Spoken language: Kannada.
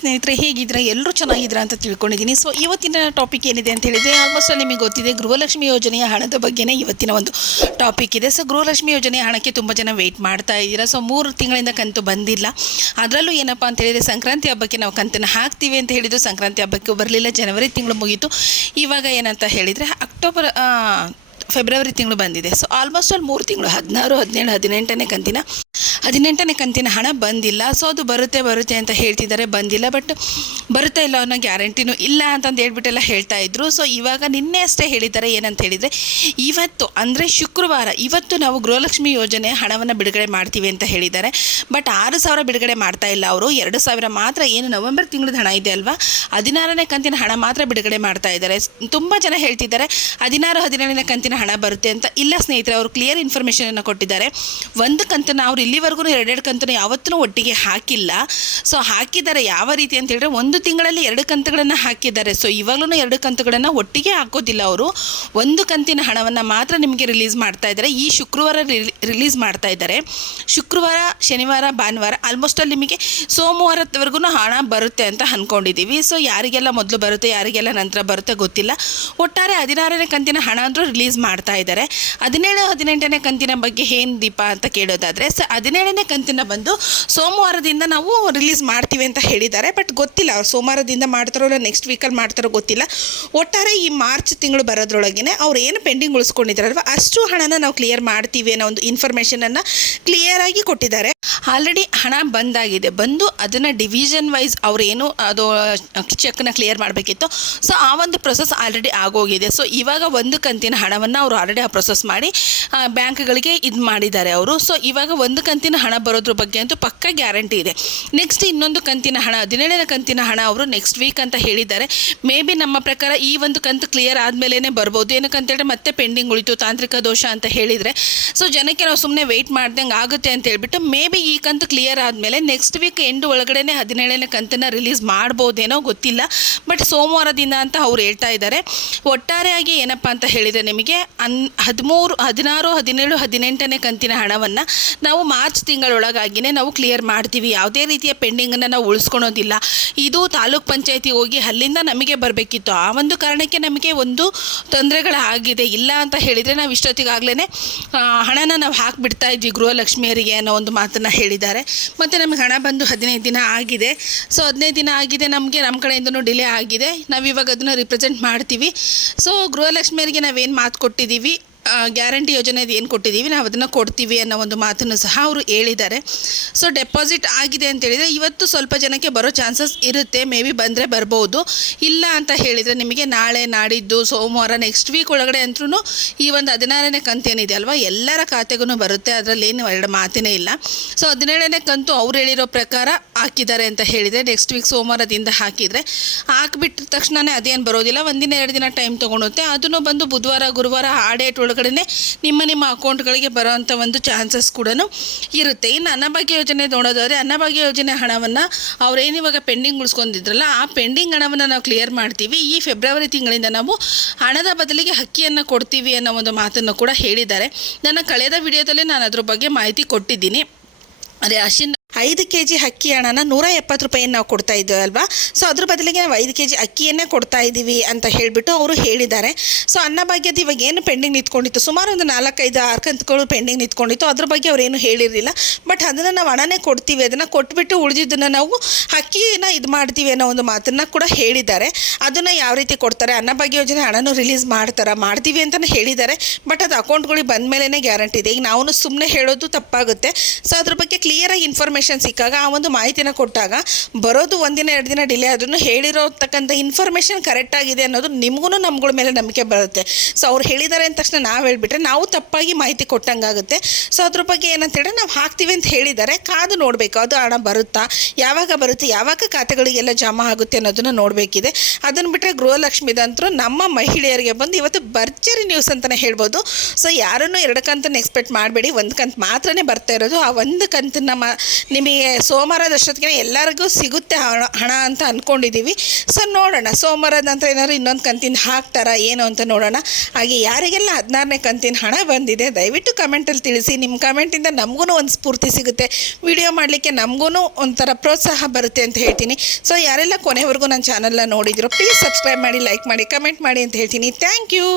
ಸ್ನೇಹಿತರೆ, ಹೇಗಿದ್ರೆ ಎಲ್ಲರೂ ಚೆನ್ನಾಗಿದ್ರ ಅಂತ ತಿಳ್ಕೊಂಡಿದ್ದೀನಿ. ಸೊ ಇವತ್ತಿನ ಟಾಪಿಕ್ ಏನಿದೆ ಅಂತ ಹೇಳಿದರೆ, ಆಲ್ಮೋಸ್ಟ್ ನಿಮಗೆ ಗೊತ್ತಿದೆ, ಗೃಹಲಕ್ಷ್ಮಿ ಯೋಜನೆಯ ಹಣದ ಬಗ್ಗೆನೇ ಇವತ್ತಿನ ಒಂದು ಟಾಪಿಕ್ ಇದೆ. ಸೊ ಗೃಹಲಕ್ಷ್ಮಿ ಯೋಜನೆಯ ಹಣಕ್ಕೆ ತುಂಬ ಜನ ವೆಯ್ಟ್ ಮಾಡ್ತಾ ಇದ್ದೀರಾ. ಸೊ 3 ತಿಂಗಳಿಂದ ಕಂತು ಬಂದಿಲ್ಲ. ಅದರಲ್ಲೂ ಏನಪ್ಪ ಅಂತ ಹೇಳಿದರೆ, ಸಂಕ್ರಾಂತಿ ಹಬ್ಬಕ್ಕೆ ನಾವು ಕಂತನ್ನು ಹಾಕ್ತೀವಿ ಅಂತ ಹೇಳಿದ್ದು, ಸಂಕ್ರಾಂತಿ ಹಬ್ಬಕ್ಕೆ ಬರಲಿಲ್ಲ. ಜನವರಿ ತಿಂಗಳು ಮುಗೀತು. ಇವಾಗ ಏನಂತ ಹೇಳಿದರೆ ಫೆಬ್ರವರಿ ತಿಂಗಳು ಬಂದಿದೆ. ಸೊ ಆಲ್ಮೋಸ್ಟ್ 3 ತಿಂಗಳು 16, 17, 18ನೇ ಕಂತಿನ ಹಣ ಬಂದಿಲ್ಲ. ಸೊ ಅದು ಬರುತ್ತೆ ಅಂತ ಹೇಳ್ತಿದ್ದಾರೆ, ಬಂದಿಲ್ಲ. ಬಟ್ ಬರುತ್ತೆ ಇಲ್ಲ ಅನ್ನೋ ಗ್ಯಾರಂಟಿನೂ ಇಲ್ಲ ಅಂತಂದು ಹೇಳ್ಬಿಟ್ಟೆಲ್ಲ ಹೇಳ್ತಾ ಇದ್ರು. ಸೊ ಇವಾಗ ನಿನ್ನೆ ಅಷ್ಟೇ ಹೇಳಿದ್ದಾರೆ. ಏನಂತ ಹೇಳಿದರೆ, ಇವತ್ತು ಅಂದರೆ ಶುಕ್ರವಾರ ಇವತ್ತು ನಾವು ಗೃಹಲಕ್ಷ್ಮಿ ಯೋಜನೆ ಹಣವನ್ನು ಬಿಡುಗಡೆ ಮಾಡ್ತೀವಿ ಅಂತ ಹೇಳಿದ್ದಾರೆ. ಬಟ್ 6,000 ಬಿಡುಗಡೆ ಮಾಡ್ತಾ ಇಲ್ಲ ಅವರು. 2,000 ಮಾತ್ರ, ಏನು ನವೆಂಬರ್ ತಿಂಗಳದ ಹಣ ಇದೆ ಅಲ್ವಾ, 16ನೇ ಕಂತಿನ ಹಣ ಮಾತ್ರ ಬಿಡುಗಡೆ ಮಾಡ್ತಾ ಇದ್ದಾರೆ. ತುಂಬ ಜನ ಹೇಳ್ತಿದ್ದಾರೆ 16, 17ನೇ ಕಂತಿನ ಹಣ ಬರುತ್ತೆ ಅಂತ. ಇಲ್ಲ ಸ್ನೇಹಿತರೆ, ಅವರು ಕ್ಲಿಯರ್ ಇನ್ಫಾರ್ಮೇಷನನ್ನು ಕೊಟ್ಟಿದ್ದಾರೆ. ಒಂದು ಕಂತನ್ನು ಅವ್ರು ಇಲ್ಲಿವರೆಗೂ 2 ಕಂತನ್ನು ಯಾವತ್ತೂ ಒಟ್ಟಿಗೆ ಹಾಕಿಲ್ಲ. ಸೊ ಹಾಕಿದ್ದಾರೆ ಯಾವ ರೀತಿ ಅಂತ ಹೇಳಿದ್ರೆ, ಒಂದು ತಿಂಗಳಲ್ಲಿ 2 ಕಂತುಗಳನ್ನು ಹಾಕಿದ್ದಾರೆ. ಸೊ ಇವಾಗಲೂ 2 ಕಂತುಗಳನ್ನು ಒಟ್ಟಿಗೆ ಹಾಕೋದಿಲ್ಲ ಅವರು. ಒಂದು ಕಂತಿನ ಹಣವನ್ನು ಮಾತ್ರ ನಿಮಗೆ ರಿಲೀಸ್ ಮಾಡ್ತಾ ಇದ್ದಾರೆ. ಈ ಶುಕ್ರವಾರ ರಿಲೀಸ್ ಮಾಡ್ತಾ ಇದ್ದಾರೆ. ಶುಕ್ರವಾರ, ಶನಿವಾರ, ಭಾನುವಾರ, ಆಲ್ಮೋಸ್ಟ್ ನಿಮಗೆ ಸೋಮವಾರದವರೆಗೂ ಹಣ ಬರುತ್ತೆ ಅಂತ ಅಂದ್ಕೊಂಡಿದ್ದೀವಿ. ಸೊ ಯಾರಿಗೆಲ್ಲ ಮೊದಲು ಬರುತ್ತೆ, ಯಾರಿಗೆಲ್ಲ ನಂತರ ಬರುತ್ತೆ ಗೊತ್ತಿಲ್ಲ. ಒಟ್ಟಾರೆ 16ನೇ ಕಂತಿನ ಹಣ ಅಂದರೂ ರಿಲೀಸ್ ಮಾಡ್ತಾ ಇದ್ದಾರೆ. 17, 18ನೇ ಕಂತಿನ ಬಗ್ಗೆ ಏನು ದೀಪ ಅಂತ ಕೇಳೋದಾದರೆ, 17ನೇ ಕಂತಿನ ಬಂದು ಸೋಮವಾರದಿಂದ ನಾವು ರಿಲೀಸ್ ಮಾಡ್ತೀವಿ ಅಂತ ಹೇಳಿದ್ದಾರೆ. ಬಟ್ ಗೊತ್ತಿಲ್ಲ ಅವ್ರು ಸೋಮವಾರದಿಂದ ಮಾಡ್ತಾರೋ ಇಲ್ಲ ನೆಕ್ಸ್ಟ್ ವೀಕಲ್ಲಿ ಮಾಡ್ತಾರೋ ಗೊತ್ತಿಲ್ಲ. ಒಟ್ಟಾರೆ ಈ ಮಾರ್ಚ್ ತಿಂಗಳು ಬರೋದ್ರೊಳಗೇ ಅವ್ರು ಏನು ಪೆಂಡಿಂಗ್ ಉಳಿಸ್ಕೊಂಡಿದ್ದಾರಲ್ವ, ಅಷ್ಟು ಹಣನ ನಾವು ಕ್ಲಿಯರ್ ಮಾಡ್ತೀವಿ ಅನ್ನೋ ಒಂದು ಇನ್ಫಾರ್ಮೇಷನನ್ನು ಕ್ಲಿಯರಾಗಿ ಕೊಟ್ಟಿದ್ದಾರೆ. ಆಲ್ರೆಡಿ ಹಣ ಬಂದು ಅದನ್ನು ಡಿವಿಷನ್ ವೈಸ್ ಅವರೇನು ಅದು ಚೆಕ್ನ ಕ್ಲಿಯರ್ ಮಾಡಬೇಕಿತ್ತು. ಸೊ ಆ ಒಂದು ಪ್ರೊಸೆಸ್ ಆಲ್ರೆಡಿ ಆಗೋಗಿದೆ. ಸೊ ಇವಾಗ ಒಂದು ಕಂತಿನ ಹಣವನ್ನು ಅವರು ಆಲ್ರೆಡಿ ಆ ಪ್ರೊಸೆಸ್ ಮಾಡಿ ಬ್ಯಾಂಕ್ಗಳಿಗೆ ಇದು ಮಾಡಿದ್ದಾರೆ ಅವರು. ಸೊ ಇವಾಗ ಒಂದು ಕಂತಿನ ಹಣ ಬರೋದ್ರ ಬಗ್ಗೆ ಅಂತೂ ಪಕ್ಕ ಗ್ಯಾರಂಟಿ ಇದೆ. ನೆಕ್ಸ್ಟ್ ಇನ್ನೊಂದು ಕಂತಿನ ಹಣ, 17ನೇ ಕಂತಿನ ಹಣ ಅವರು ನೆಕ್ಸ್ಟ್ ವೀಕ್ ಅಂತ ಹೇಳಿದ್ದಾರೆ. ಮೇ ಬಿ ನಮ್ಮ ಪ್ರಕಾರ ಈ ಒಂದು ಕಂತು ಕ್ಲಿಯರ್ ಆದಮೇಲೆ ಬರ್ಬೋದು. ಏನಕ್ಕಂತೇಳಿದ್ರೆ ಮತ್ತೆ ಪೆಂಡಿಂಗ್ ಉಳಿತು, ತಾಂತ್ರಿಕ ದೋಷ ಅಂತ ಹೇಳಿದರೆ. ಸೊ ಜನಕ್ಕೆ ನಾವು ಸುಮ್ಮನೆ ವೆಯ್ಟ್ ಮಾಡ್ದಂಗೆ ಆಗುತ್ತೆ ಅಂತ ಹೇಳ್ಬಿಟ್ಟು ಮೇ ಬಿ ಈ ಕಂತು ಕ್ಲಿಯರ್ ಆದಮೇಲೆ ನೆಕ್ಸ್ಟ್ ವೀಕ್ ಎಂಡ್ ಒಳಗಡೆ 17ನೇ ಕಂತನ್ನು ರಿಲೀಸ್ ಮಾಡ್ಬೋದೇನೋ ಗೊತ್ತಿಲ್ಲ. ಬಟ್ ಸೋಮವಾರದಿಂದ ಅಂತ ಅವ್ರು ಹೇಳ್ತಾ ಇದ್ದಾರೆ. ಒಟ್ಟಾರೆಯಾಗಿ ಏನಪ್ಪ ಅಂತ ಹೇಳಿದರೆ, ನಿಮಗೆ 13, 16, 17, 18ನೇ ಕಂತಿನ ಹಣವನ್ನು ನಾವು ಮಾರ್ಚ್ ತಿಂಗಳೊಳಗಾಗಿಯೇ ನಾವು ಕ್ಲಿಯರ್ ಮಾಡ್ತೀವಿ. ಯಾವುದೇ ರೀತಿಯ ಪೆಂಡಿಂಗನ್ನು ನಾವು ಉಳಿಸ್ಕೊಳೋದಿಲ್ಲ. ಇದು ತಾಲೂಕ್ ಪಂಚಾಯತಿ ಹೋಗಿ ಅಲ್ಲಿಂದ ನಮಗೆ ಬರಬೇಕಿತ್ತು. ಆ ಒಂದು ಕಾರಣಕ್ಕೆ ನಮಗೆ ಒಂದು ತೊಂದರೆಗಳಾಗಿದೆ. ಇಲ್ಲ ಅಂತ ಹೇಳಿದರೆ ನಾವು ಇಷ್ಟೊತ್ತಿಗಾಗಲೇ ಹಣನ ನಾವು ಹಾಕಿಬಿಡ್ತಾ ಇದ್ವಿ ಗೃಹಲಕ್ಷ್ಮಿಯರಿಗೆ ಅನ್ನೋ ಒಂದು ಮಾತನ್ನು ಹೇಳಿದ್ದಾರೆ. ಮತ್ತು ನಮಗೆ ಹಣ ಬಂದು 15 ದಿನ ಆಗಿದೆ. ಸೊ 15 ದಿನ ಆಗಿದೆ, ನಮ್ಮ ಕಡೆಯಿಂದನೂ ಡಿಲೇ ಆಗಿದೆ. ನಾವಿವಾಗ ಅದನ್ನು ರಿಪ್ರೆಸೆಂಟ್ ಮಾಡ್ತೀವಿ. ಸೊ ಗೃಹಲಕ್ಷ್ಮಿಯರಿಗೆ ನಾವೇನು ಮಾತು ಕೊಟ್ಟಿದ್ದೀವಿ, ಗ್ಯಾರಂಟಿ ಯೋಜನೆದು ಏನು ಕೊಟ್ಟಿದ್ದೀವಿ, ನಾವು ಅದನ್ನು ಕೊಡ್ತೀವಿ ಅನ್ನೋ ಒಂದು ಮಾತನ್ನು ಸಹ ಅವರು ಹೇಳಿದ್ದಾರೆ. ಸೊ ಡೆಪಾಸಿಟ್ ಆಗಿದೆ ಅಂತೇಳಿದರೆ ಇವತ್ತು ಸ್ವಲ್ಪ ಜನಕ್ಕೆ ಬರೋ ಚಾನ್ಸಸ್ ಇರುತ್ತೆ. ಮೇ ಬಿ ಬಂದರೆ ಬರ್ಬೋದು. ಇಲ್ಲ ಅಂತ ಹೇಳಿದರೆ ನಿಮಗೆ ನಾಳೆ, ನಾಡಿದ್ದು, ಸೋಮವಾರ, ನೆಕ್ಸ್ಟ್ ವೀಕ್ ಒಳಗಡೆ ಅಂತೂ ಈ ಒಂದು 16ನೇ ಕಂತು ಏನಿದೆ ಅಲ್ವಾ, ಎಲ್ಲರ ಖಾತೆಗೂ ಬರುತ್ತೆ. ಅದರಲ್ಲೇನು 2 ಮಾತೇ ಇಲ್ಲ. ಸೊ 17ನೇ ಕಂತು ಅವ್ರು ಹೇಳಿರೋ ಪ್ರಕಾರ ಹಾಕಿದ್ದಾರೆ ಅಂತ ಹೇಳಿದರೆ, ನೆಕ್ಸ್ಟ್ ವೀಕ್ ಸೋಮವಾರದಿಂದ ಹಾಕಿದರೆ ಹಾಕಿಬಿಟ್ಟ ತಕ್ಷಣವೇ ಅದೇನು ಬರೋದಿಲ್ಲ. 1-2 ದಿನ ಟೈಮ್ ತೊಗೊಳುತ್ತೆ. ಅದನ್ನು ಬಂದು ಬುಧವಾರ, ಗುರುವಾರ ಆ ಡೇಟ್ ಒಳಗಡೆ ನಿಮ್ಮ ಅಕೌಂಟ್ಗಳಿಗೆ ಬರೋವಂಥ ಒಂದು ಚಾನ್ಸಸ್ ಕೂಡ ಇರುತ್ತೆ. ಇನ್ನು ಅನ್ನಭಾಗ್ಯ ಯೋಜನೆ ನೋಡೋದಾದರೆ, ಅನ್ನಭಾಗ್ಯ ಯೋಜನೆ ಹಣವನ್ನು ಅವ್ರೇನಿವಾಗ ಪೆಂಡಿಂಗ್ ಉಳಿಸ್ಕೊಂಡಿದ್ರಲ್ಲ, ಆ ಪೆಂಡಿಂಗ್ ಹಣವನ್ನು ನಾವು ಕ್ಲಿಯರ್ ಮಾಡ್ತೀವಿ. ಈ ಫೆಬ್ರವರಿ ತಿಂಗಳಿಂದ ನಾವು ಹಣದ ಬದಲಿಗೆ ಅಕ್ಕಿಯನ್ನು ಕೊಡ್ತೀವಿ ಅನ್ನೋ ಒಂದು ಮಾತನ್ನು ಕೂಡ ಹೇಳಿದ್ದಾರೆ. ನನ್ನ ಕಳೆದ ವಿಡಿಯೋದಲ್ಲೇ ನಾನು ಅದ್ರ ಬಗ್ಗೆ ಮಾಹಿತಿ ಕೊಟ್ಟಿದ್ದೀನಿ. ರೇಷನ್ 5 kg ಅಕ್ಕಿ ಹಣನ 170 ರೂಪಾಯಿಯನ್ನು ನಾವು ಕೊಡ್ತಾ ಇದ್ದೀವಿ ಅಲ್ವಾ. ಸೊ ಅದ್ರ ಬದಲಿಗೆ ನಾವು 5 kg ಅಕ್ಕಿಯನ್ನೇ ಕೊಡ್ತಾ ಇದ್ದೀವಿ ಅಂತ ಹೇಳಿಬಿಟ್ಟು ಅವರು ಹೇಳಿದ್ದಾರೆ. ಸೊ ಅನ್ನಭಾಗ್ಯದ ಇವಾಗ ಏನು ಪೆಂಡಿಂಗ್ ನಿಂತ್ಕೊಂಡಿತ್ತು, ಸುಮಾರು ಒಂದು 4-5-6 ಕಂತುಗಳು ಪೆಂಡಿಂಗ್ ನಿಂತ್ಕೊಂಡಿತ್ತು. ಅದ್ರ ಬಗ್ಗೆ ಅವ್ರೇನು ಹೇಳಿರಲಿಲ್ಲ. ಬಟ್ ಅದನ್ನು ನಾವು ಹಣನೇ ಕೊಡ್ತೀವಿ, ಅದನ್ನು ಕೊಟ್ಬಿಟ್ಟು ಉಳಿದಿದ್ದನ್ನು ನಾವು ಅಕ್ಕಿನ ಇದು ಮಾಡ್ತೀವಿ ಅನ್ನೋ ಒಂದು ಮಾತನ್ನು ಕೂಡ ಹೇಳಿದ್ದಾರೆ. ಅದನ್ನು ಯಾವ ರೀತಿ ಕೊಡ್ತಾರೆ, ಅನ್ನಭಾಗ್ಯ ಯೋಜನೆ ಹಣನೂ ರಿಲೀಸ್ ಮಾಡ್ತೀವಿ ಅಂತಲೇ ಹೇಳಿದ್ದಾರೆ. ಬಟ್ ಅದು ಅಕೌಂಟ್ಗಳಿಗೆ ಬಂದ ಮೇಲೇ ಗ್ಯಾರಂಟಿ ಇದೆ. ಈಗ ನಾವು ಸುಮ್ಮನೆ ಹೇಳೋದು ತಪ್ಪಾಗುತ್ತೆ. ಸೊ ಅದ್ರ ಬಗ್ಗೆ ಕ್ಲಿಯರಾಗಿ ಇನ್ಫಾರ್ಮೇಷನ್ ಸಿಕ್ಕಾಗ, ಆ ಒಂದು ಮಾಹಿತಿನ ಕೊಟ್ಟಾಗ, ಬರೋದು 1-2 ದಿನ ಡಿಲೇ ಆದ್ರೂ ಹೇಳಿರೋತಕ್ಕಂಥ ಇನ್ಫಾರ್ಮೇಷನ್ ಕರೆಕ್ಟಾಗಿದೆ ಅನ್ನೋದು ನಿಮಗೂ ನಮ್ಗಳ ಮೇಲೆ ನಂಬಿಕೆ ಬರುತ್ತೆ. ಸೊ ಅವ್ರು ಹೇಳಿದ್ದಾರೆ ಅಂದ ತಕ್ಷಣ ನಾವು ಹೇಳಿಬಿಟ್ರೆ ನಾವು ತಪ್ಪಾಗಿ ಮಾಹಿತಿ ಕೊಟ್ಟಂಗಾಗುತ್ತೆ. ಸೊ ಅದ್ರ ಬಗ್ಗೆ ಏನಂತ ಹೇಳಿದ್ರೆ, ನಾವು ಹಾಕ್ತೀವಿ ಅಂತ ಹೇಳಿದ್ದಾರೆ, ಕಾದು ನೋಡಬೇಕು. ಅದು ಹಣ ಬರುತ್ತಾ, ಯಾವಾಗ ಬರುತ್ತೆ, ಯಾವಾಗ ಖಾತೆಗಳಿಗೆಲ್ಲ ಜಮಾ ಆಗುತ್ತೆ ಅನ್ನೋದನ್ನು ನೋಡಬೇಕಿದೆ. ಅದನ್ನು ಬಿಟ್ಟರೆ ಗೃಹಲಕ್ಷ್ಮಿದಂತರೂ ನಮ್ಮ ಮಹಿಳೆಯರಿಗೆ ಬಂದು ಇವತ್ತು ಭರ್ಜರಿ ನ್ಯೂಸ್ ಅಂತಲೇ ಹೇಳ್ಬೋದು. ಸೊ ಯಾರನ್ನೂ 2 ಕಂತನ್ನು ಎಕ್ಸ್ಪೆಕ್ಟ್ ಮಾಡಬೇಡಿ, 1 ಕಂತು ಮಾತ್ರನೇ ಬರ್ತಾ ಇರೋದು. ಆ 1 ಕಂತನ್ನು ನಿಮಗೆ ಸೋಮವಾರದಷ್ಟೊತ್ತಿಗೆ ಎಲ್ಲರಿಗೂ ಸಿಗುತ್ತೆ ಹಣ ಅಂತ ಅಂದ್ಕೊಂಡಿದ್ದೀವಿ. ಸೊ ನೋಡೋಣ, ಸೋಮವಾರದ ನಂತರ ಏನಾದ್ರು ಇನ್ನೊಂದು ಕಂತಿನ ಹಾಕ್ತಾರಾ ಏನು ಅಂತ ನೋಡೋಣ. ಹಾಗೆ ಯಾರಿಗೆಲ್ಲ 16ನೇ ಕಂತಿನ ಹಣ ಬಂದಿದೆ ದಯವಿಟ್ಟು ಕಮೆಂಟಲ್ಲಿ ತಿಳಿಸಿ. ನಿಮ್ಮ ಕಮೆಂಟಿಂದ ನಮಗೂ ಒಂದು ಸ್ಫೂರ್ತಿ ಸಿಗುತ್ತೆ, ವಿಡಿಯೋ ಮಾಡಲಿಕ್ಕೆ ನಮಗೂ ಒಂಥರ ಪ್ರೋತ್ಸಾಹ ಬರುತ್ತೆ ಅಂತ ಹೇಳ್ತೀನಿ. ಸೊ ಯಾರೆಲ್ಲ ಕೊನೆವರೆಗೂ ನನ್ನ ಚಾನಲ್ನ ನೋಡಿದಿರೋ ಪ್ಲೀಸ್ ಸಬ್ಸ್ಕ್ರೈಬ್ ಮಾಡಿ, ಲೈಕ್ ಮಾಡಿ, ಕಮೆಂಟ್ ಮಾಡಿ ಅಂತ ಹೇಳ್ತೀನಿ. Thank you.